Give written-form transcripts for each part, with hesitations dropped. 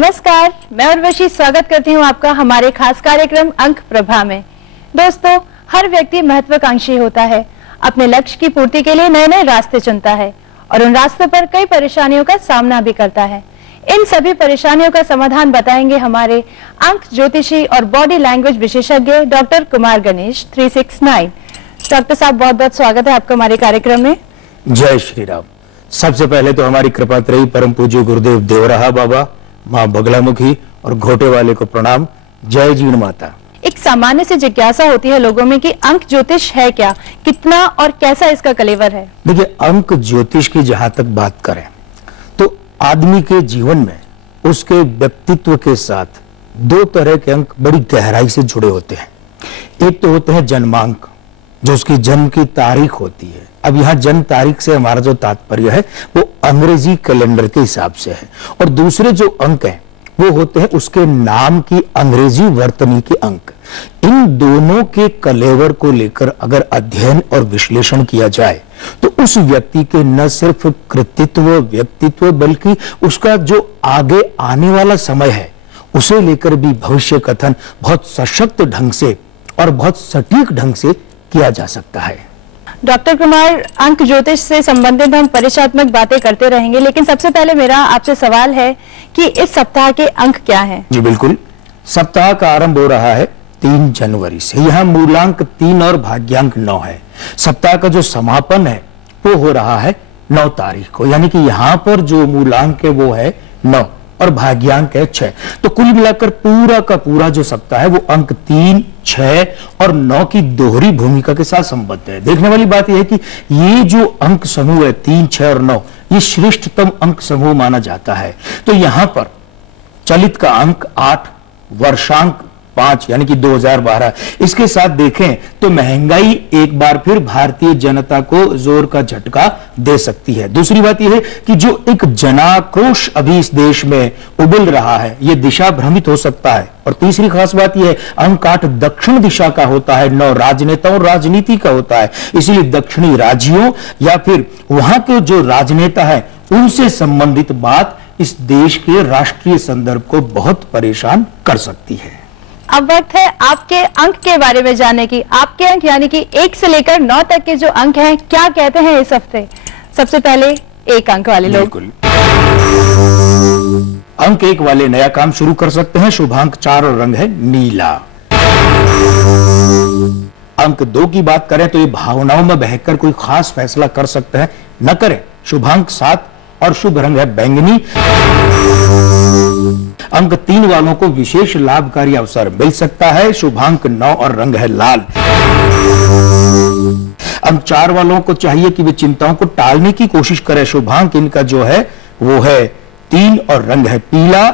नमस्कार, मैं उर्वशी स्वागत करती हूं आपका हमारे खास कार्यक्रम अंक प्रभा में। दोस्तों, हर व्यक्ति महत्वाकांक्षी होता है, अपने लक्ष्य की पूर्ति के लिए नए नए रास्ते चुनता है और उन रास्तों पर कई परेशानियों का सामना भी करता है। इन सभी परेशानियों का समाधान बताएंगे हमारे अंक ज्योतिषी और बॉडी लैंग्वेज विशेषज्ञ डॉक्टर कुमार गणेश 369। डॉक्टर साहब, बहुत बहुत स्वागत है आपका हमारे कार्यक्रम में। जय श्री राम। सबसे पहले तो हमारी कृपा त्रयी परम पूज्य गुरुदेव देवराहा बाबा, माँ बगलामुखी और घोटे वाले को प्रणाम। जय जीवन माता। एक सामान्य सी जिज्ञासा होती है लोगों में कि अंक ज्योतिष है क्या, कितना और कैसा इसका कलेवर है। देखिए, अंक ज्योतिष की जहां तक बात करें तो आदमी के जीवन में उसके व्यक्तित्व के साथ दो तरह के अंक बड़ी गहराई से जुड़े होते हैं। एक तो होते हैं जन्मांक, जो उसकी जन्म की तारीख होती है। अब यहाँ जन्म तारीख से हमारा जो तात्पर्य है वो अंग्रेजी कैलेंडर के हिसाब से है, और दूसरे जो अंक हैं वो होते हैं उसके नाम की अंग्रेजी वर्तनी के अंक। इन दोनों के कलेवर को लेकर अगर अध्ययन और विश्लेषण किया जाए तो उस व्यक्ति के न सिर्फ कृतित्व व्यक्तित्व बल्कि उसका जो आगे आने वाला समय है उसे लेकर भी भविष्य कथन बहुत सशक्त ढंग से और बहुत सटीक ढंग से किया जा सकता है। डॉक्टर कुमार, अंक ज्योतिष से संबंधित हम परिचयात्मक बातें करते रहेंगे, लेकिन सबसे पहले मेरा आपसे सवाल है कि इस सप्ताह के अंक क्या हैं? जी बिल्कुल, सप्ताह का आरंभ हो रहा है 3 जनवरी से। यहाँ मूलांक 3 और भाग्यांक 9 है। सप्ताह का जो समापन है वो हो रहा है 9 तारीख को, यानी कि यहाँ पर जो मूलांक है वो है 9 और भाग्यांक है 6। तो कुल मिलाकर पूरा का पूरा जो सप्ताह है वो अंक 3, 6 और 9 की दोहरी भूमिका के साथ संबद्ध है। देखने वाली बात यह है कि ये जो अंक समूह है 3, 6 और 9, ये श्रेष्ठतम अंक समूह माना जाता है। तो यहां पर चलित का अंक 8, वर्षांक 5 यानी कि 2012। इसके साथ देखें तो महंगाई एक बार फिर भारतीय जनता को जोर का झटका दे सकती है। दूसरी बात यह है कि जो एक जनाक्रोश अभी इस देश में उबल रहा है ये दिशा भ्रमित हो सकता है। और तीसरी खास बात यह है, अंक 8 दक्षिण दिशा का होता है, 9 राजनेताओं और राजनीति का होता है। इसलिए दक्षिणी राज्यों या फिर वहां के जो राजनेता है उनसे संबंधित बात इस देश के राष्ट्रीय संदर्भ को बहुत परेशान कर सकती है। अब वक्त है आपके अंक के बारे में जानने की। आपके अंक यानी कि 1 से लेकर 9 तक के जो अंक हैं क्या कहते हैं इस हफ्ते? सबसे पहले 1 अंक वाले लोग। अंक 1 वाले नया काम शुरू कर सकते हैं। शुभांक 4 और रंग है नीला। अंक 2 की बात करें तो ये भावनाओं में बहकर कोई खास फैसला कर सकते हैं, न करें। शुभांक 7 और शुभ रंग है बैंगनी। अंक 3 वालों को विशेष लाभकारी अवसर मिल सकता है। शुभांक 9 और रंग है लाल। अंक 4 वालों को चाहिए कि वे चिंताओं को टालने की कोशिश करें। शुभांक इनका जो है वो है 3 और रंग है पीला।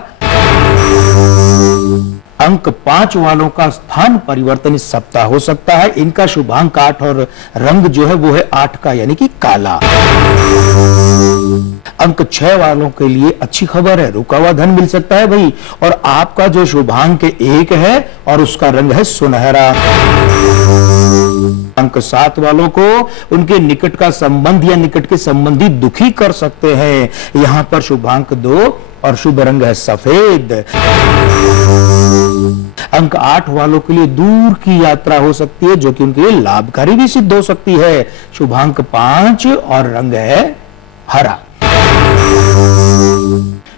अंक 5 वालों का स्थान परिवर्तन इस सप्ताह हो सकता है। इनका शुभांक 8 और रंग जो है वो है 8 का यानी कि काला। अंक 6 वालों के लिए अच्छी खबर है, रुका हुआ धन मिल सकता है भाई। और आपका जो शुभांक 1 है और उसका रंग है सुनहरा। अंक 7 वालों को उनके निकट का संबंध या निकट के संबंधी दुखी कर सकते हैं। यहां पर शुभांक 2 और शुभ रंग है सफेद। अंक 8 वालों के लिए दूर की यात्रा हो सकती है जो कि उनके लिए लाभकारी भी सिद्ध हो सकती है। शुभांक 5 और रंग है हरा।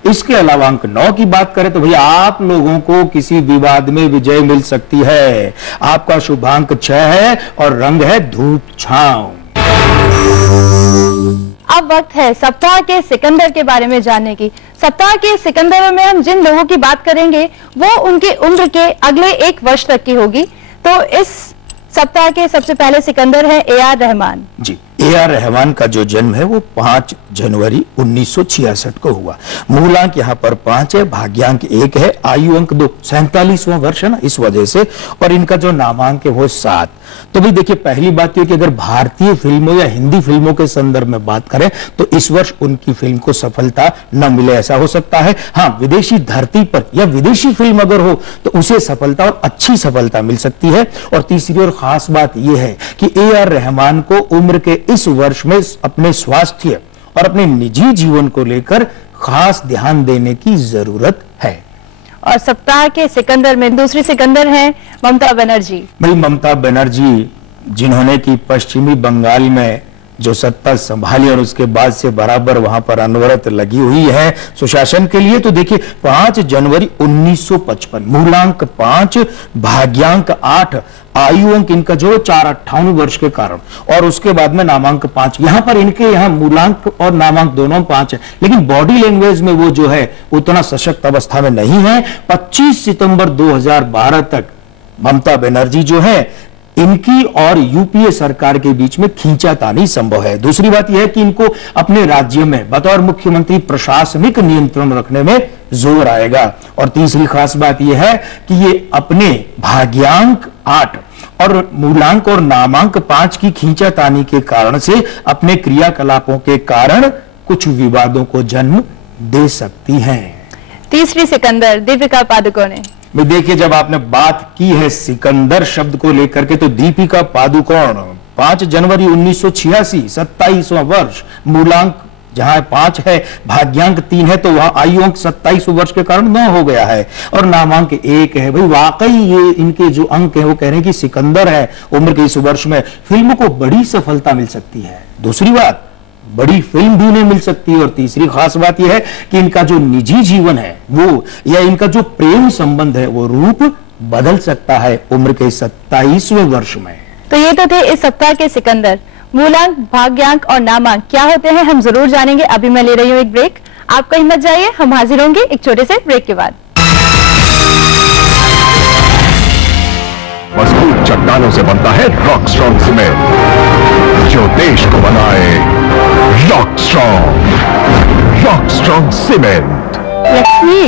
इसके अलावा अंक 9 की बात करें तो भैया आप लोगों को किसी विवाद में विजय मिल सकती है। आपका शुभांक 6 है और रंग है धूप छांव। अब वक्त है सप्ताह के सिकंदर के बारे में जानने की। सप्ताह के सिकंदरों में हम जिन लोगों की बात करेंगे वो उनकी उम्र के अगले 1 वर्ष तक की होगी। तो इस सप्ताह के सबसे पहले सिकंदर है AR रहमान जी। AR रहमान का जो जन्म है वो 5 जनवरी 1966 को हुआ। मूलांक यहाँ पर 5 है, भाग्यांक 1 है, आयु अंक 2, 47वां वर्ष है ना इस वजह से, और इनका जो नामांक है वो 7। तो भाई देखिए, पहली बात यह कि अगर भारतीय फिल्मों या हिंदी फिल्मों के संदर्भ में बात करें तो इस वर्ष उनकी फिल्म को सफलता न मिले, ऐसा हो सकता है। हाँ, विदेशी धरती पर या विदेशी फिल्म अगर हो तो उसे सफलता और अच्छी सफलता मिल सकती है। और तीसरी और खास बात यह है कि AR रहमान को उम्र के इस वर्ष में अपने स्वास्थ्य और अपने निजी जीवन को लेकर खास ध्यान देने की जरूरत है। और सप्ताह के सिकंदर में दूसरी सिकंदर है ममता बनर्जी। भाई ममता बनर्जी जिन्होंने की पश्चिमी बंगाल में जो सत्ता संभाली और उसके बाद से बराबर वहां पर अनवरत लगी हुई है सुशासन के लिए, तो देखिए 5 जनवरी 1955 मूलांक 5 भाग्यांक 8 आयु अंक इनका जो 458 वर्ष के कारण, और उसके बाद में नामांक 5। यहां पर इनके यहां मूलांक और नामांक दोनों 5 है, लेकिन बॉडी लैंग्वेज में वो जो है उतना सशक्त अवस्था में नहीं है। 25 सितंबर 2012 तक ममता बनर्जी जो है इनकी और यूपीए सरकार के बीच में खींचातानी संभव है। दूसरी बात यह है कि इनको अपने राज्य में बतौर मुख्यमंत्री प्रशासनिक नियंत्रण रखने में जोर आएगा। और तीसरी खास बात यह है कि ये अपने भाग्यांक 8 और मूलांक और नामांक 5 की खींचातानी के कारण से अपने क्रियाकलापों के कारण कुछ विवादों को जन्म दे सकती हैं। तीसरी सिकंदर दीपिका पादुकोण। देखिए, जब आपने बात की है सिकंदर शब्द को लेकर के, तो दीपिका पादुकोण 5 जनवरी 1986 27वां वर्ष, मूलांक जहां 5 है भाग्यांक 3 है, तो वहां आयु अंक 27 वर्ष के कारण 9 हो गया है और नामांक 1 है। भाई वाकई ये इनके जो अंक है वो कह रहे हैं कि सिकंदर है उम्र के इस वर्ष में फिल्म को बड़ी सफलता मिल सकती है। दूसरी बात, बड़ी फिल्म भी उन्हें मिल सकती है। और तीसरी खास बात यह है कि इनका जो निजी जीवन है वो या इनका जो प्रेम संबंध है वो रूप बदल सकता है उम्र के 27वें वर्ष में। तो ये तो थे इस सप्ताह के सिकंदर। मूलांक, भाग्यांक और नामांक क्या होते हैं हम जरूर जानेंगे। अभी मैं ले रही हूँ एक ब्रेक, आप कहीं मत जाइए, हम हाजिर होंगे एक छोटे से ब्रेक के बाद। मजबूत चट्टानों से बनता है रॉक स्ट्रॉन्ग सीमेंट, जो देश को बनाए रॉक स्ट्रॉन्ग सीमेंट। लक्ष्मी,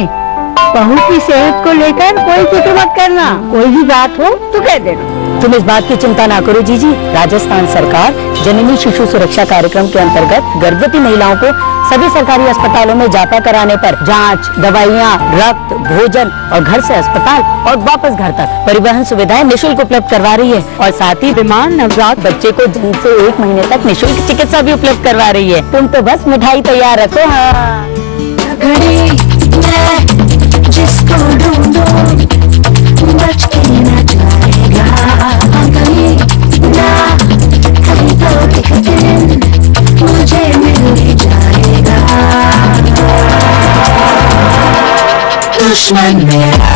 बहू की सेहत को लेकर कोई फिक्र मत करना, कोई भी बात हो तो कह देना। तुम इस बात की चिंता ना करो जीजी, राजस्थान सरकार जननी शिशु सुरक्षा कार्यक्रम के अंतर्गत गर्भवती महिलाओं को सभी सरकारी अस्पतालों में जांच कराने पर जांच, दवाइयाँ, रक्त, भोजन और घर से अस्पताल और वापस घर तक परिवहन सुविधाएं निःशुल्क उपलब्ध करवा रही है। और साथ ही बीमार नवजात बच्चे को जन्म से 1 महीने तक निःशुल्क चिकित्सा भी उपलब्ध करवा रही है। तुम तो बस मिठाई तैयार रखो। हाँ, जिसको ढूंढो बच के न जाएगा, कहीं ना कहीं तो एक दिन मुझे मिल जाएगा। दुश्मन मेरा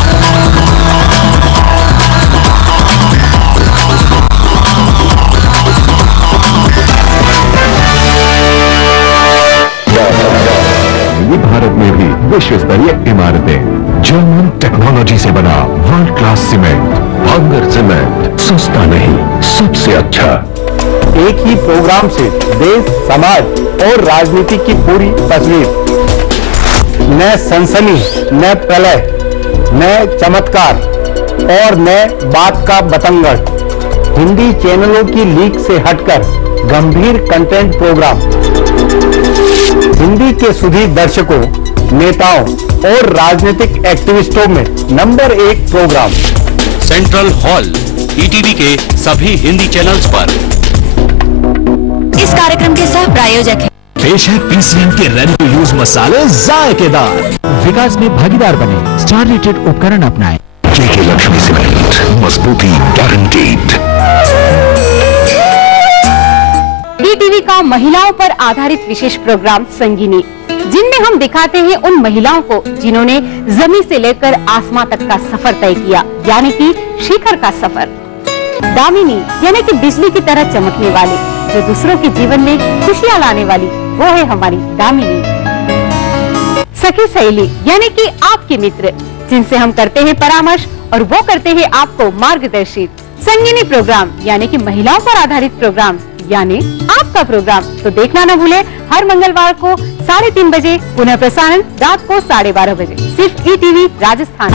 भारत में भी विश्व स्तरीय इमारतें जर्मन टेक्नोलॉजी से बना वर्ल्ड क्लास सीमेंट, भांगर सीमेंट, सस्ता नहीं सबसे अच्छा। एक ही प्रोग्राम से देश, समाज और राजनीति की पूरी तस्वीर, न सनसनी, न प्रलय, न चमत्कार और न बात का बतंगड़। हिंदी चैनलों की लीक से हटकर गंभीर कंटेंट प्रोग्राम, हिंदी के सुधी दर्शकों, नेताओं और राजनीतिक एक्टिविस्टों में number 1 program. Central hall ETV के सभी हिंदी चैनल्स पर। इस कार्यक्रम के सह प्रायोजक है पेश है पीसीएम के रेडी टू यूज मसाले जायकेदार। विकास में भागीदार बने, स्टार रेटेड उपकरण अपनाएं। जेके लक्ष्मी सीमेंट, मजबूती गारंटीड। ईटीवी का महिलाओं पर आधारित विशेष प्रोग्राम संगिनी, जिनमें हम दिखाते हैं उन महिलाओं को जिन्होंने जमीन से लेकर आसमां तक का सफर तय किया, यानी कि शिखर का सफर। दामिनी यानी कि बिजली की तरह चमकने वाली, जो दूसरों के जीवन में खुशियां लाने वाली, वो है हमारी दामिनी। सखी सहेली यानी कि आपके मित्र, जिनसे हम करते हैं परामर्श और वो करते हैं आपको मार्गदर्शित। संगिनी प्रोग्राम यानी कि महिलाओं पर आधारित प्रोग्राम, यानी आपका प्रोग्राम। तो देखना न भूले, हर मंगलवार को 3:30 बजे, पुनः प्रसारण रात को 12:30 बजे, सिर्फ ईटीवी राजस्थान।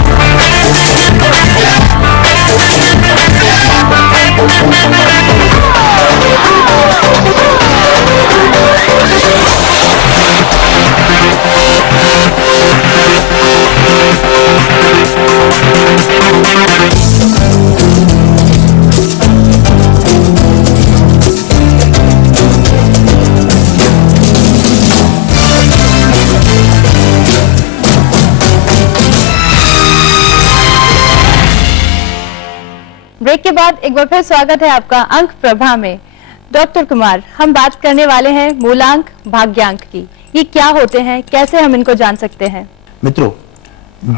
ब्रेक के बाद एक बार फिर स्वागत है आपका अंक प्रभा में। डॉक्टर कुमार, हम बात करने वाले हैं मूलांक भाग्यांक की। ये क्या होते हैं, कैसे हम इनको जान सकते हैं? मित्रों,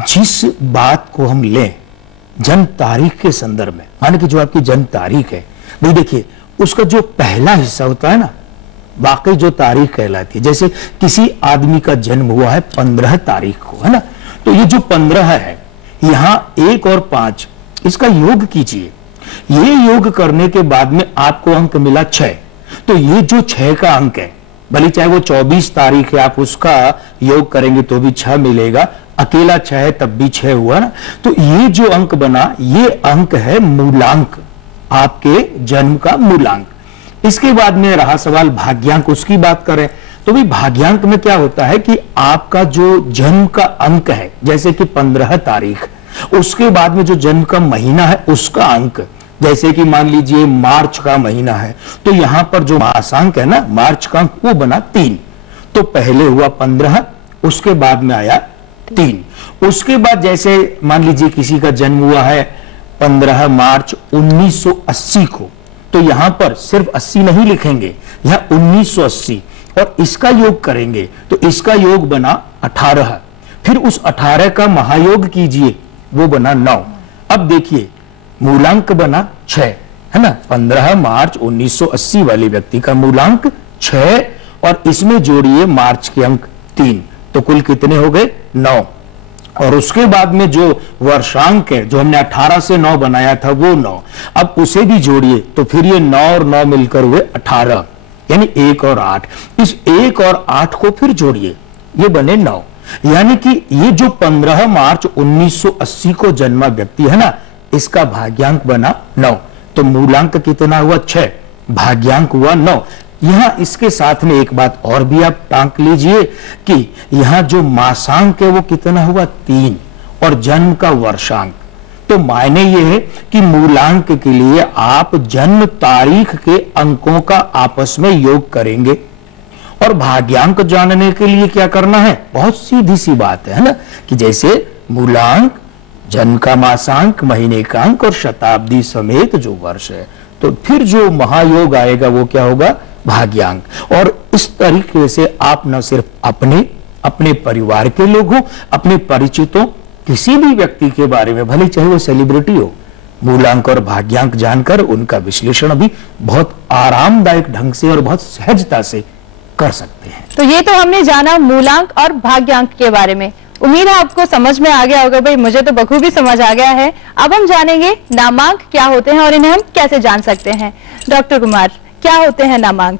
जिस बात को हम लें जन्म तारीख के संदर्भ में, माने कि जो आपकी जन्म तारीख है, भाई देखिए उसका जो पहला हिस्सा होता है ना, वाकई जो तारीख कहलाती है। जैसे किसी आदमी का जन्म हुआ है 15 तारीख को, है ना, तो ये जो 15 है, यहां 1 और 5 इसका योग कीजिए। ये योग करने के बाद में आपको अंक मिला 6। तो ये जो 6 का अंक है, भले चाहे वो 24 तारीख है, आप उसका योग करेंगे तो भी 6 मिलेगा, अकेला 6 है तब भी 6 हुआ ना। तो ये जो अंक बना, ये अंक है मूलांक, आपके जन्म का मूलांक। इसके बाद में रहा सवाल भाग्यांक, उसकी बात करें तो भी भाग्यांक में क्या होता है कि आपका जो जन्म का अंक है, जैसे कि 15 तारीख, उसके बाद में जो जन्म का महीना है उसका अंक, जैसे कि मान लीजिए मार्च का महीना है, तो यहां पर जो मासांक है ना, मार्च का अंक, वो बना 3। तो पहले हुआ 15, उसके बाद में आया 3। उसके बाद जैसे मान लीजिए किसी का जन्म हुआ है 15 मार्च 1980 को, तो यहां पर सिर्फ 80 नहीं लिखेंगे, यहां 1980 और इसका योग करेंगे तो इसका योग बना 18। फिर उस 18 का महायोग कीजिए, वो बना 9। अब देखिए मूलांक बना 6, है ना। 15 मार्च 1980 वाले व्यक्ति का मूलांक 6 और इसमें जोड़िए मार्च के अंक 3, तो कुल कितने हो गए? 9। और उसके बाद में जो वर्षांक है, जो हमने 18 से 9 बनाया था, वो 9। अब उसे भी जोड़िए तो फिर ये 9 और 9 मिलकर हुए 18, यानी 1 और 8। इस 1 और 8 को फिर जोड़िए, ये बने 9। यानी कि ये जो 15 मार्च 1980 को जन्मा व्यक्ति है ना, इसका भाग्यांक बना 9। तो मूलांक कितना हुआ? 6, भाग्यांक हुआ 9। यहां इसके साथ में एक बात और भी आप टांक लीजिए कि यहां जो मासांक है वो कितना हुआ? 3, और जन्म का वर्षांक। तो मायने ये है कि मूलांक के लिए आप जन्म तारीख के अंकों का आपस में योग करेंगे। और भाग्यांक जानने के लिए क्या करना है? बहुत सीधी सी बात है ना, कि जैसे मूलांक, जन्म का मासांक, महीने का अंक और शताब्दी समेत जो वर्ष है, तो फिर जो महायोग आएगा वो क्या होगा? भाग्यांक। और इस तरीके से आप न सिर्फ अपने परिवार के लोगों, अपने परिचितों, किसी भी व्यक्ति के बारे में, भले चाहे वो सेलिब्रिटी हो, मूलांक और भाग्यांक जानकर उनका विश्लेषण भी बहुत आरामदायक ढंग से और बहुत सहजता से कर सकते हैं। तो ये तो हमने जाना मूलांक और भाग्यांक के बारे में। उम्मीद है आपको समझ में आ गया होगा। भाई मुझे तो बखूबी समझ आ गया है। अब हम जानेंगे नामांक क्या होते हैं और इन्हें हम कैसे जान सकते हैं। डॉक्टर कुमार, क्या होते हैं नामांक?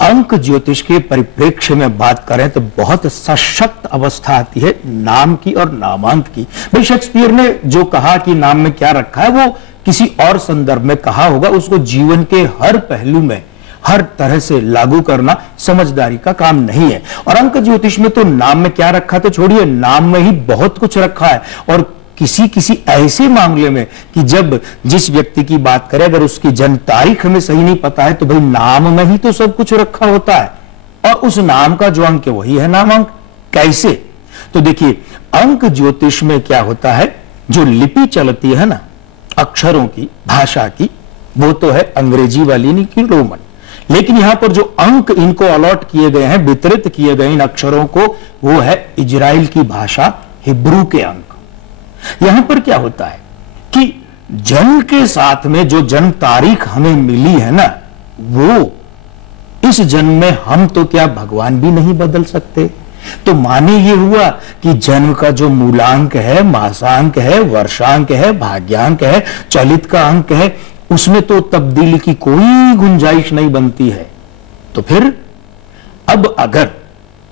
अंक ज्योतिष के परिप्रेक्ष्य में बात करें तो बहुत सशक्त अवस्था आती है नाम की और नामांक की। भाई शेक्सपियर ने जो कहा कि नाम में क्या रखा है, वो किसी और संदर्भ में कहा होगा। उसको जीवन के हर पहलू में हर तरह से लागू करना समझदारी का काम नहीं है। और अंक ज्योतिष में तो नाम में क्या रखा तो छोड़िए, नाम में ही बहुत कुछ रखा है। और किसी ऐसे मामले में कि जब जिस व्यक्ति की बात करें, अगर उसकी जन्म तारीख हमें सही नहीं पता है, तो भाई नाम में ही तो सब कुछ रखा होता है। और उस नाम का जो अंक है वही है नामांक। कैसे? तो देखिए, अंक ज्योतिष में क्या होता है, जो लिपि चलती है ना अक्षरों की, भाषा की, वो तो है अंग्रेजी वाली, यानी कि रोमन। लेकिन यहां पर जो अंक इनको अलॉट किए गए हैं, वितरित किए गए इन अक्षरों को, वो है इजराइल की भाषा, हिब्रू के अंक। यहां पर क्या होता है कि जन्म के साथ में जो जन्म तारीख हमें मिली है ना, वो इस जन्म में हम तो क्या भगवान भी नहीं बदल सकते। तो माने ये हुआ कि जन्म का जो मूलांक है, मासांक है, वर्षांक है, भाग्यांक है, चलित का अंक है, उसमें तो तब्दीली की कोई गुंजाइश नहीं बनती है। तो फिर अब अगर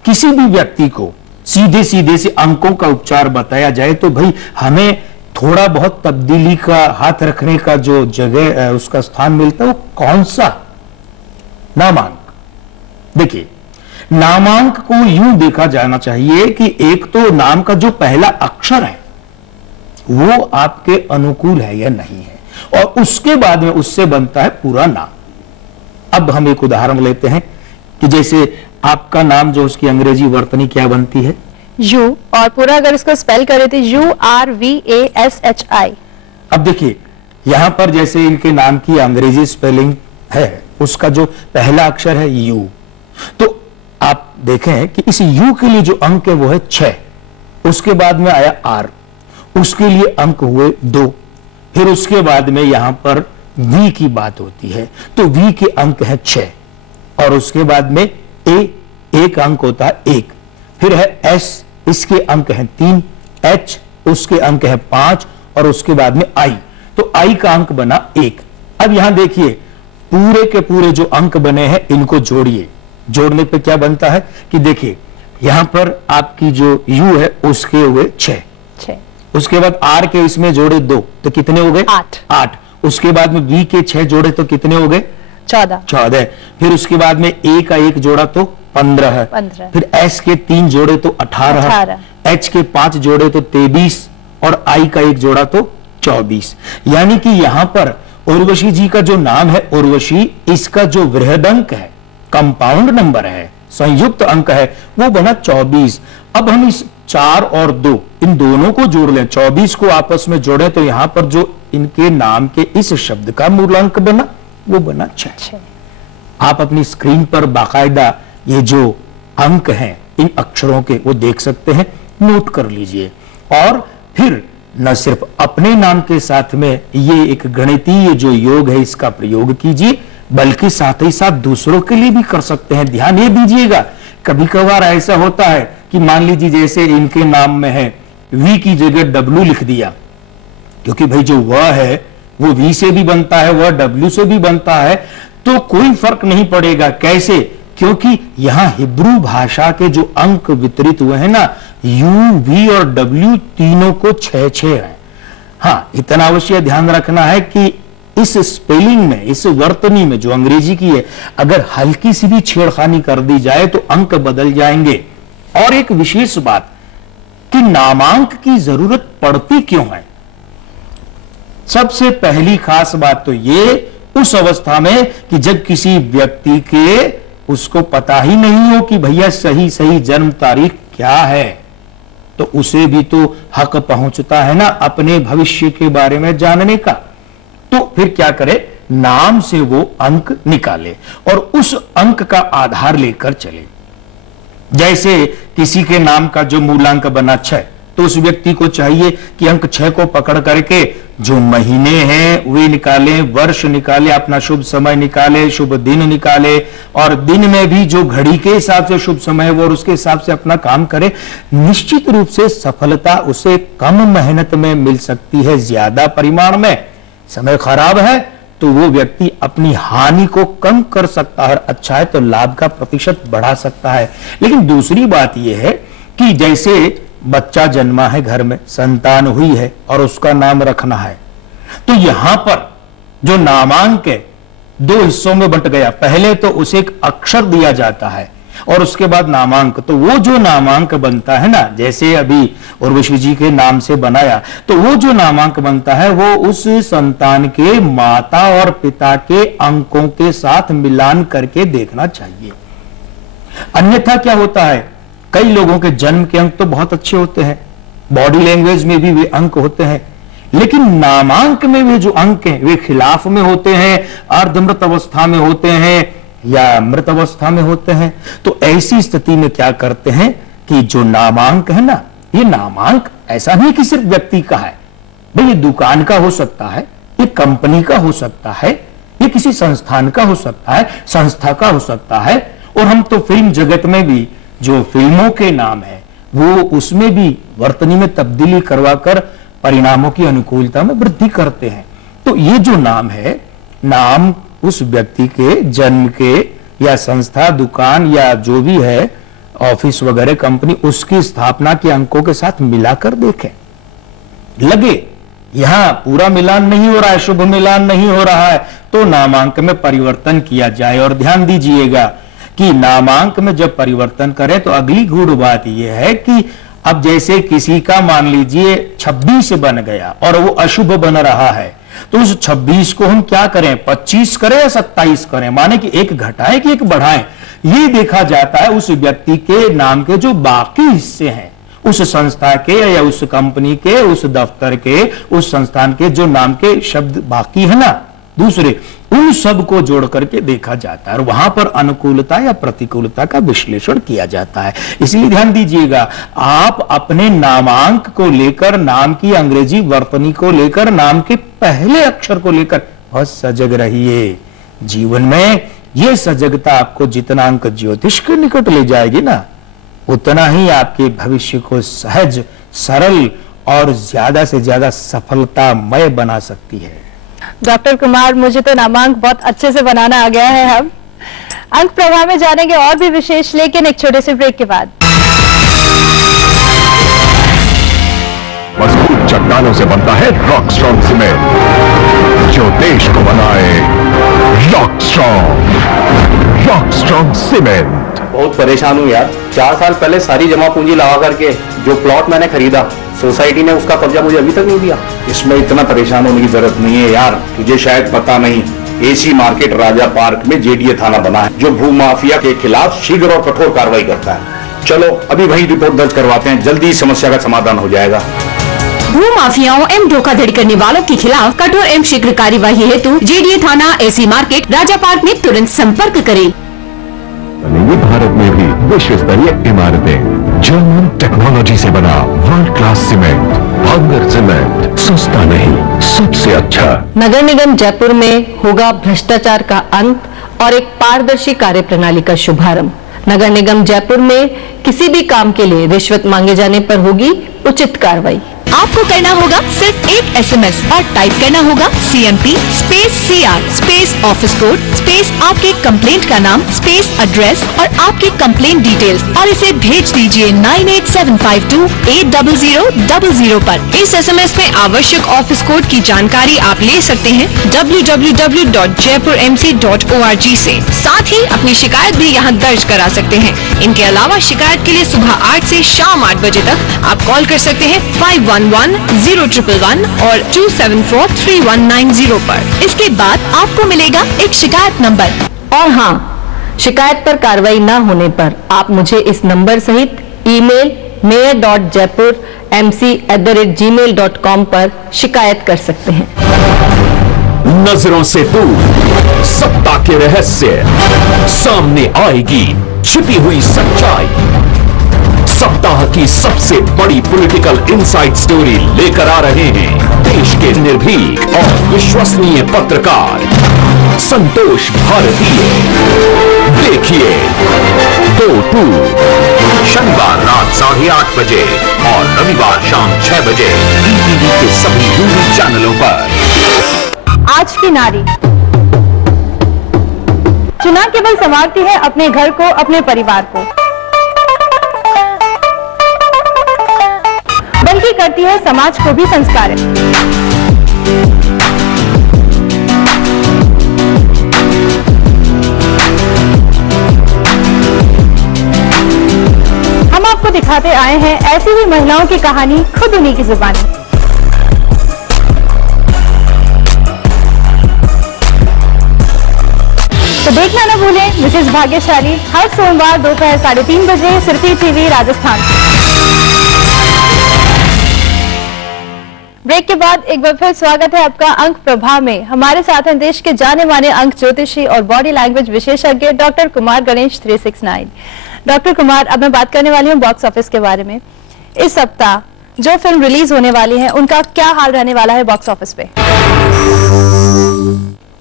किसी भी व्यक्ति को सीधे सीधे से अंकों का उपचार बताया जाए, तो भाई हमें थोड़ा बहुत तब्दीली का हाथ रखने का जो जगह उसका स्थान मिलता है, वो कौन सा? नामांक। देखिए, नामांक को यूं देखा जाना चाहिए कि एक तो नाम का जो पहला अक्षर है वो आपके अनुकूल है या नहीं है, और उसके बाद में उससे बनता है पूरा नाम। अब हम एक उदाहरण लेते हैं कि जैसे आपका नाम जो उसकी अंग्रेजी वर्तनी क्या बनती है? यू, और पूरा अगर इसको स्पेल करें तो URVASHI। अब देखिए, यहां पर जैसे इनके नाम की अंग्रेजी स्पेलिंग है, उसका जो पहला अक्षर है यू, तो आप देखें कि इस यू के लिए जो अंक है वो है 6, उसके बाद में आया आर, उसके लिए अंक हुए 2, फिर उसके बाद में यहां पर वी की बात होती है तो वी के अंक है 6, और उसके बाद में ए, एक अंक होता है 1, फिर है एस, इसके अंक हैं 3, एच, उसके अंक है 5, और उसके बाद में आई, तो आई का अंक बना 1। अब यहां देखिए पूरे के पूरे जो अंक बने हैं इनको जोड़िए, जोड़ने पे क्या बनता है कि देखिए यहां पर आपकी जो यू है उसके हुए 6, उसके बाद आर के इसमें जोड़े 2 तो कितने हो गए 8, उसके बाद में बी के 6 जोड़े तो कितने हो गए 14, फिर उसके बाद में ए का 1 जोड़ा तो 15 है, फिर एस के 3 जोड़े तो 18, एच के 5 जोड़े तो 23, और आई का 1 जोड़ा तो 24। यानी कि यहां पर उर्वशी जी का जो नाम है उर्वशी, इसका जो वृहद अंक है, कंपाउंड नंबर है, संयुक्त अंक है, वो बना 24। अब हम इस 4 और 2 इन दोनों को जोड़ लें, 24 को आपस में जोड़े तो यहां पर जो इनके नाम के इस शब्द का मूलांक बना वो बना 6। आप अपनी स्क्रीन पर बाकायदा ये जो अंक हैं इन अक्षरों के वो देख सकते हैं, नोट कर लीजिए, और फिर न सिर्फ अपने नाम के साथ में ये एक गणितीय जो योग है इसका प्रयोग कीजिए, बल्कि साथ ही साथ दूसरों के लिए भी कर सकते हैं। ध्यान ये दीजिएगा, कभी कभार ऐसा होता है कि मान लीजिए जैसे इनके नाम में है वी की जगह डब्ल्यू लिख दिया, क्योंकि भाई जो वह है वो वी से भी बनता है, वह डब्ल्यू से भी बनता है, तो कोई फर्क नहीं पड़ेगा। कैसे? क्योंकि यहां हिब्रू भाषा के जो अंक वितरित हुए हैं ना, यू, वी और डब्ल्यू तीनों को 6-6 है। हाँ, इतना अवश्य ध्यान रखना है कि इस स्पेलिंग में, इस वर्तनी में जो अंग्रेजी की है, अगर हल्की सी भी छेड़खानी कर दी जाए तो अंक बदल जाएंगे। और एक विशेष बात कि नामांक की जरूरत पड़ती क्यों है? सबसे पहली खास बात तो ये उस अवस्था में कि जब किसी व्यक्ति के उसको पता ही नहीं हो कि भैया सही जन्म तारीख क्या है, तो उसे भी तो हक पहुंचता है ना अपने भविष्य के बारे में जानने का। तो फिर क्या करे, नाम से वो अंक निकाले और उस अंक का आधार लेकर चले। जैसे किसी के नाम का जो मूलांक बना 6, तो उस व्यक्ति को चाहिए कि अंक 6 को पकड़ करके जो महीने हैं वे निकाले, वर्ष निकाले, अपना शुभ समय निकाले, शुभ दिन निकाले, और दिन में भी जो घड़ी के हिसाब से शुभ समय है वो और उसके हिसाब से अपना काम करे। निश्चित रूप से सफलता उसे कम मेहनत में मिल सकती है, ज्यादा परिमाण में। समय खराब है तो वो व्यक्ति अपनी हानि को कम कर सकता है, अच्छा है तो लाभ का प्रतिशत बढ़ा सकता है। लेकिन दूसरी बात यह है कि जैसे बच्चा जन्मा है, घर में संतान हुई है और उसका नाम रखना है, तो यहां पर जो नामांक है 2 हिस्सों में बंट गया। पहले तो उसे एक अक्षर दिया जाता है और उसके बाद नामांक। तो वो जो नामांक बनता है ना, जैसे अभी उर्वशी जी के नाम से बनाया, तो वो जो नामांक बनता है वो उस संतान के माता और पिता के अंकों के साथ मिलान करके देखना चाहिए। अन्यथा क्या होता है, कई लोगों के जन्म के अंक तो बहुत अच्छे होते हैं, बॉडी लैंग्वेज में भी वे अंक होते हैं, लेकिन नामांक में वे जो अंक हैं वे खिलाफ में होते हैं, अर्धमृत अवस्था में होते हैं या मृत अवस्था में होते हैं। तो ऐसी स्थिति में क्या करते हैं कि जो नामांक है ना, ये नामांक ऐसा नहीं कि सिर्फ व्यक्ति का है, भाई ये दुकान का हो सकता है, ये कंपनी का हो सकता है, ये किसी संस्थान का हो सकता है, संस्था का हो सकता है। और हम तो फिल्म जगत में भी जो फिल्मों के नाम है वो उसमें भी वर्तनी में तब्दीली करवाकर परिणामों की अनुकूलता में वृद्धि करते हैं। तो ये जो नाम है, नाम उस व्यक्ति के जन्म के या संस्था, दुकान या जो भी है, ऑफिस वगैरह, कंपनी, उसकी स्थापना के अंकों के साथ मिलाकर देखें। लगे यहां पूरा मिलान नहीं हो रहा है, शुभ मिलान नहीं हो रहा है, तो नामांक में परिवर्तन किया जाए। और ध्यान दीजिएगा कि नामांक में जब परिवर्तन करें तो अगली गूढ़ बात यह है कि अब जैसे किसी का मान लीजिए 26 बन गया और वो अशुभ बन रहा है, तो उस 26 को हम क्या करें, 25 करें या 27 करें, माने कि एक घटाएं कि एक बढ़ाएं। ये देखा जाता है उस व्यक्ति के नाम के जो बाकी हिस्से हैं उस संस्था के या उस कंपनी के, उस दफ्तर के, उस संस्थान के जो नाम के शब्द बाकी है ना दूसरे, उन सब को जोड़ करके देखा जाता है और वहां पर अनुकूलता या प्रतिकूलता का विश्लेषण किया जाता है। इसलिए ध्यान दीजिएगा, आप अपने नामांक को लेकर, नाम की अंग्रेजी वर्तनी को लेकर, नाम के पहले अक्षर को लेकर बहुत सजग रहिए। जीवन में यह सजगता आपको जितना अंक ज्योतिष के निकट ले जाएगी ना, उतना ही आपके भविष्य को सहज, सरल और ज्यादा से ज्यादा सफलतामय बना सकती है। डॉक्टर कुमार, मुझे तो नामांक बहुत अच्छे से बनाना आ गया है। हम अंक प्रभा में जानेंगे और भी विशेष, लेकिन एक छोटे से ब्रेक के बाद। मजबूत चट्टानों से बनता है रॉक स्ट्रॉन्ग सीमेंट, जो देश को बनाए रॉक स्ट्रॉन्ग सीमेंट। बहुत परेशान हूँ यार, 4 साल पहले सारी जमा पूंजी लगा करके जो प्लॉट मैंने खरीदा, सोसाइटी ने उसका कब्जा मुझे अभी तक नहीं दिया। इसमें इतना परेशान होने की जरूरत नहीं है यार, तुझे शायद पता नहीं, एसी मार्केट राजा पार्क में जेडीए थाना बना है जो भू माफिया के खिलाफ शीघ्र और कठोर कार्रवाई करता है। चलो अभी वही रिपोर्ट दर्ज करवाते हैं, जल्दी समस्या का समाधान हो जाएगा। भू माफियाओं एवं धोखाधड़ी करने वालों के खिलाफ कठोर एवं शीघ्र कार्यवाही हेतु जेडीए थाना, एसी मार्केट, राजा पार्क में तुरंत संपर्क करें। बनेंगी भारत में भी विश्व स्तरीय इमारतें। जर्मन टेक्नोलॉजी से बना वर्ल्ड क्लास सीमेंट, भांगर सीमेंट, सस्ता नहीं सबसे अच्छा। नगर निगम जयपुर में होगा भ्रष्टाचार का अंत और एक पारदर्शी कार्य प्रणाली का शुभारंभ। नगर निगम जयपुर में किसी भी काम के लिए रिश्वत मांगे जाने पर होगी उचित कार्रवाई। आपको करना होगा सिर्फ एक एसएमएस और टाइप करना होगा CMP space CR space office code space आपके कंप्लेंट का नाम स्पेस एड्रेस और आपकी कंप्लेंट डिटेल्स और इसे भेज दीजिए 9875280000 पर। इस एसएमएस में आवश्यक ऑफिस कोड की जानकारी आप ले सकते हैं www.jaipurmc.org से। साथ ही अपनी शिकायत भी यहाँ दर्ज करा सकते हैं। इनके अलावा शिकायत के लिए सुबह 8 से शाम 8 बजे तक आप कॉल कर सकते हैं 511011 और 2743190 पर। इसके बाद आपको मिलेगा एक शिकायत नंबर। और हाँ, शिकायत पर कार्रवाई न होने पर आप मुझे इस नंबर सहित ईमेल mayor.jaipurmc@gmail.com पर शिकायत कर सकते हैं। नजरों से दूर सत्ता के रहस्य सामने आएगी, छिपी हुई सच्चाई। सप्ताह की सबसे बड़ी पॉलिटिकल इनसाइड स्टोरी लेकर आ रहे हैं देश के निर्भीक और विश्वसनीय पत्रकार संतोष भारतीय। देखिए 2-2 शनिवार रात 8:30 बजे और रविवार शाम 6 बजे ETV के सभी टीवी चैनलों पर। आज की नारी चुनाव केवल संवारती है अपने घर को, अपने परिवार को, बल्कि करती है समाज को भी संस्कारित। हम आपको दिखाते आए हैं ऐसी ही महिलाओं की कहानी, खुद उन्हीं की जुबानी। तो देखना न भूलें मिसेस भाग्यशाली हर सोमवार दोपहर 3:30 बजे सिर्फ ETV राजस्थान। ब्रेक के बाद एक बार फिर स्वागत है आपका अंक प्रभा में। हमारे साथ हैं देश के जाने माने अंक ज्योतिषी और बॉडी लैंग्वेज विशेषज्ञ डॉक्टर कुमार गणेश 369। डॉक्टर कुमार, अब मैं बात करने वाली हूँ बॉक्स ऑफिस के बारे में। इस सप्ताह जो फिल्म रिलीज होने वाली है उनका क्या हाल रहने वाला है बॉक्स ऑफिस पे?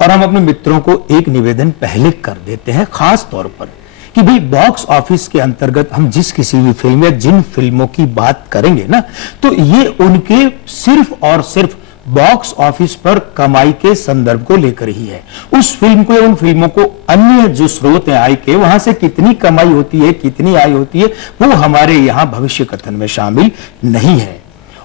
और हम अपने मित्रों को एक निवेदन पहले कर देते हैं खास तौर पर कि भाई बॉक्स ऑफिस के अंतर्गत हम जिस किसी भी फिल्म या जिन फिल्मों की बात करेंगे ना, तो ये उनके सिर्फ और सिर्फ बॉक्स ऑफिस पर कमाई के संदर्भ को लेकर ही है। उस फिल्म को या उन फिल्मों को अन्य जो स्रोत हैं आय के, वहां से कितनी कमाई होती है, कितनी आय होती है, वो हमारे यहां भविष्य कथन में शामिल नहीं है।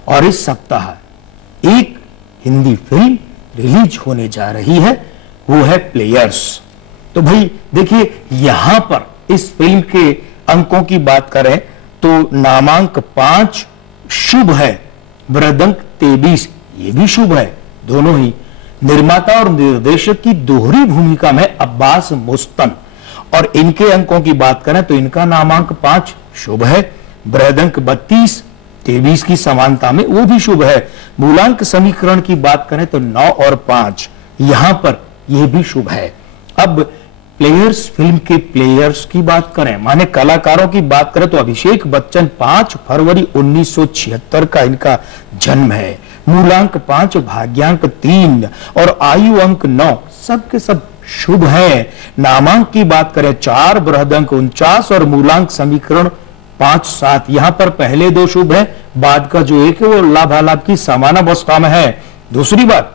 और इस सप्ताह एक हिंदी फिल्म रिलीज होने जा रही है, वो है प्लेयर्स। तो भाई देखिए, यहां पर इस फिल्म के अंकों की बात करें तो नामांक 5 शुभ है, मृदंक 23 ये भी शुभ है। दोनों ही निर्माता और निर्देशक की दोहरी भूमिका में अब्बास मुस्तन। और इनके अंकों की बात करें तो इनका नामांक 5 शुभ है, बृहदंक 32 23 की समानता में वो भी शुभ है। मूलांक समीकरण की बात करें तो 9 और 5 यहां पर यह भी शुभ है। अब प्लेयर्स, फिल्म के प्लेयर्स की बात करें, माने कलाकारों की बात करें तो अभिषेक बच्चन 5 फरवरी 1976 का इनका जन्म है। मूलांक 5, भाग्यांक 3 और आयु अंक 9 सबके सब शुभ है। नामांक की बात करें 4, बृहदंक 49 और मूलांक समीकरण 5, 7 यहां पर पहले 2 शुभ है, बाद का जो एक है वो लाभालाभ की समान अवस्था में है। दूसरी बात,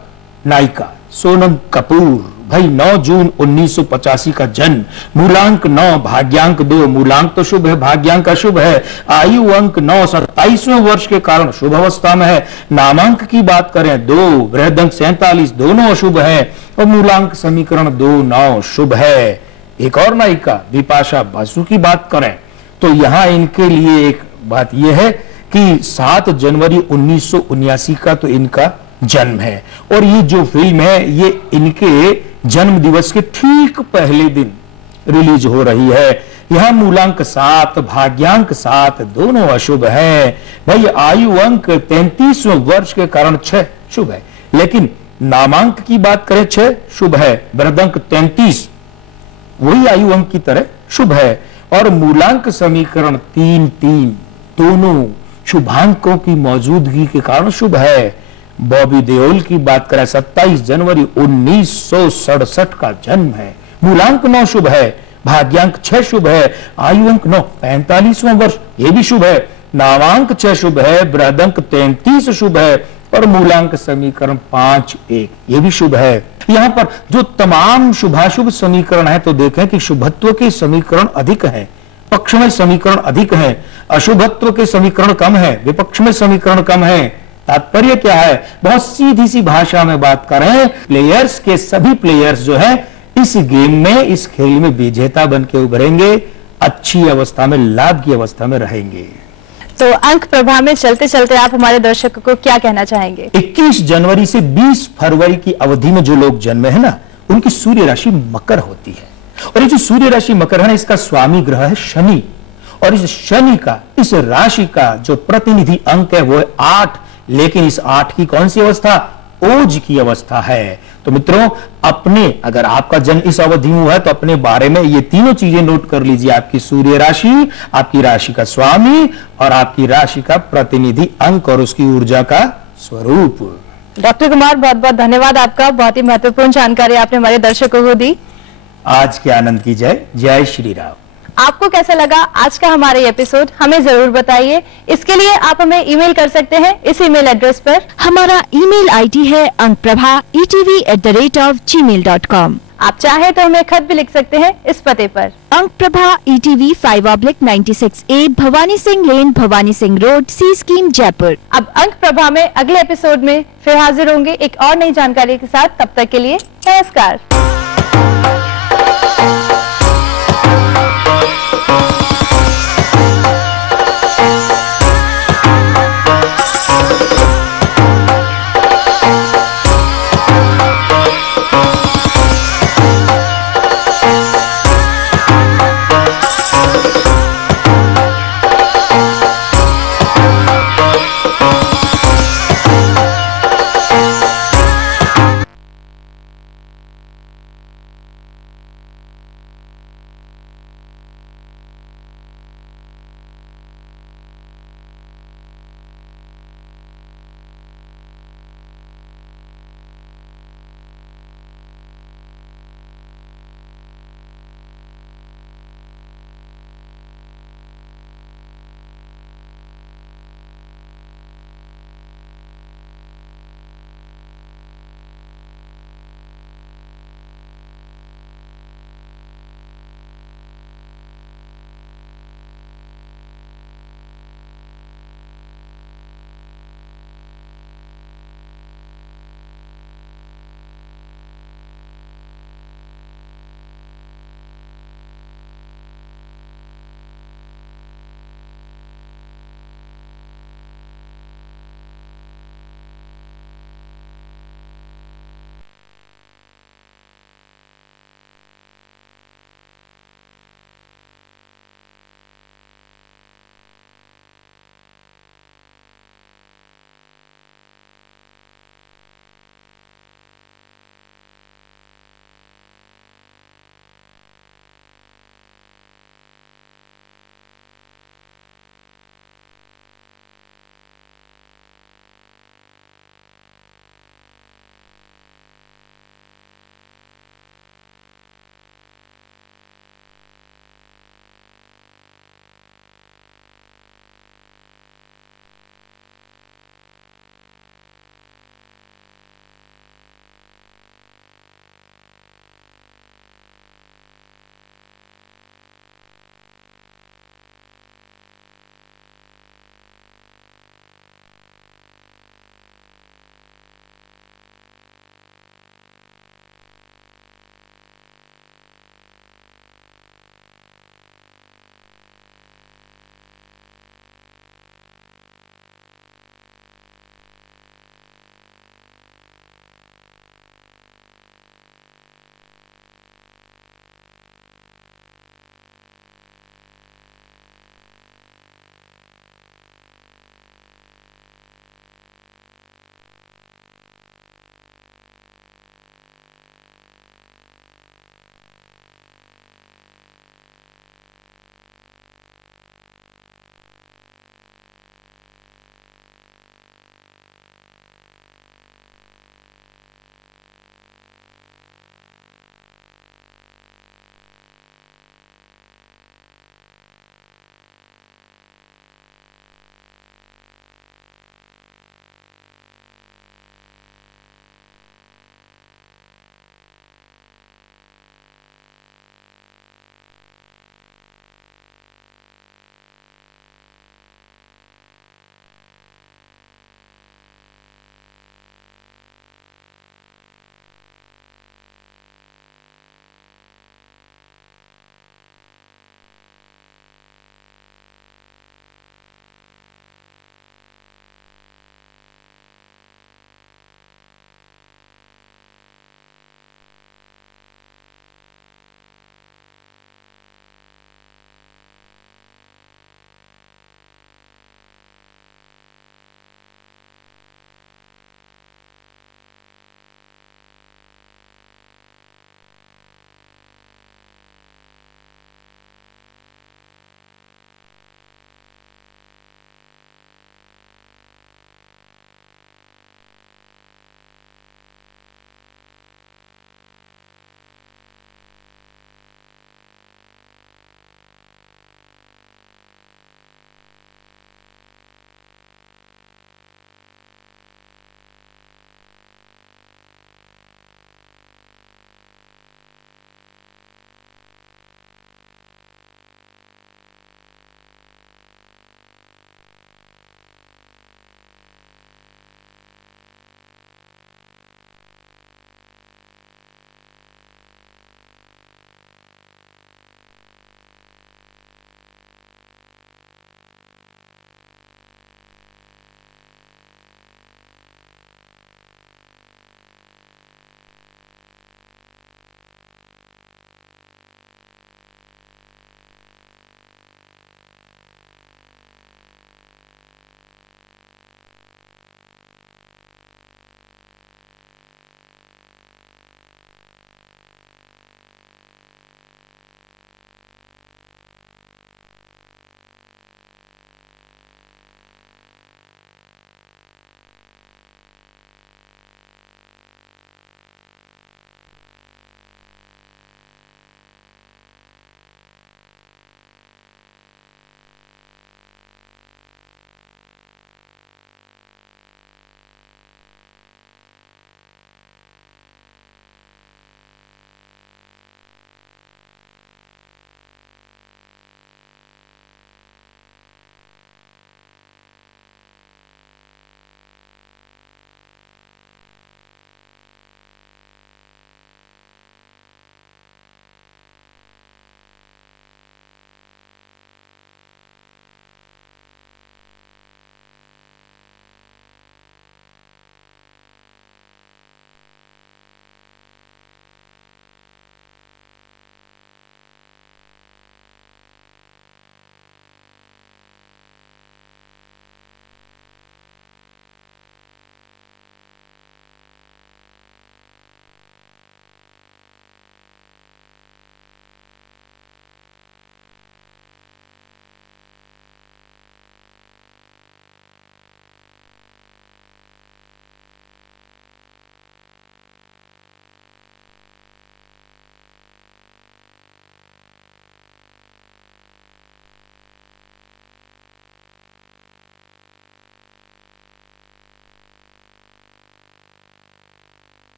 नायिका सोनम कपूर, भाई 9 जून 1985 का जन्म, मूलांक 9, भाग्यांक 2, मूलांक तो शुभ है, भाग्यांक अशुभ है। आयु अंक 9, 27वें वर्ष के कारण शुभ अवस्था में है। नामांक की बात करें 2, बृहदंक 47 दोनों अशुभ है और मूलांक समीकरण 2, 9 शुभ है। एक और नायिका बिपाशा बासु की बात करें तो यहां इनके लिए एक बात यह है कि 7 जनवरी 1979 का तो इनका जन्म है और ये जो फिल्म है ये इनके जन्म दिवस के ठीक पहले दिन रिलीज हो रही है। यहां मूलांक 7, भाग्यांक 7 दोनों अशुभ है। भाई आयु अंक 33वें वर्ष के कारण 6 शुभ है, लेकिन नामांक की बात करें 6 शुभ है, बृहदंक 33 वही आयु अंक की तरह शुभ है और मूलांक समीकरण 3, 3 दोनों शुभांकों की मौजूदगी के कारण शुभ है। बॉबी देओल की बात करें 27 जनवरी 1967 का जन्म है, मूलांक 9 शुभ है, भाग्यांक 6 शुभ है, आयु अंक 9 45वां वर्ष ये भी शुभ है। नामांक 6 शुभ है, बृहदंक 33 शुभ है और मूलांक समीकरण 5, 1 ये भी शुभ है। यहां पर जो तमाम शुभाशुभ समीकरण है तो देखें कि शुभत्व के समीकरण अधिक हैं, पक्ष में समीकरण अधिक है, अशुभत्व के समीकरण कम है, विपक्ष में समीकरण कम है। तात्पर्य क्या है, बहुत सीधी सी भाषा में बात करें, प्लेयर्स के सभी प्लेयर्स जो है इस गेम में, इस खेल में विजेता बन के उभरेंगे, अच्छी अवस्था में, लाभ की अवस्था में रहेंगे। तो अंक प्रभा में चलते चलते आप हमारे दर्शकों को क्या कहना चाहेंगे? 21 जनवरी से 20 फरवरी की अवधि में जो लोग जन्मे हैं ना, उनकी सूर्य राशि मकर होती है और ये जो सूर्य राशि मकर है ना, इसका स्वामी ग्रह है शनि और इस शनि का, इस राशि का जो प्रतिनिधि अंक है वो है 8, लेकिन इस 8 की कौन सी अवस्था? ओज की अवस्था है। तो मित्रों, अपने अगर आपका जन्म इस अवधि में हुआ है तो अपने बारे में ये तीनों चीजें नोट कर लीजिए, आपकी सूर्य राशि, आपकी राशि का स्वामी और आपकी राशि का प्रतिनिधि अंक और उसकी ऊर्जा का स्वरूप। डॉक्टर कुमार, बहुत बहुत धन्यवाद आपका, बहुत ही महत्वपूर्ण जानकारी आपने हमारे दर्शकों को दी। आज के आनंद की जय, जय श्री राम। आपको कैसा लगा आज का हमारा एपिसोड, हमें जरूर बताइए। इसके लिए आप हमें ईमेल कर सकते हैं इस ईमेल एड्रेस पर। हमारा ईमेल आईडी है ankprabha@gmail.com। आप चाहे तो हमें खत भी लिख सकते हैं इस पते पर। अंकप्रभा ETV 5/96A, भवानी सिंह लेन, भवानी सिंह रोड, सी स्कीम, जयपुर। अब अंक प्रभा में अगले एपिसोड में फिर हाजिर होंगे एक और नई जानकारी के साथ। तब तक के लिए नमस्कार।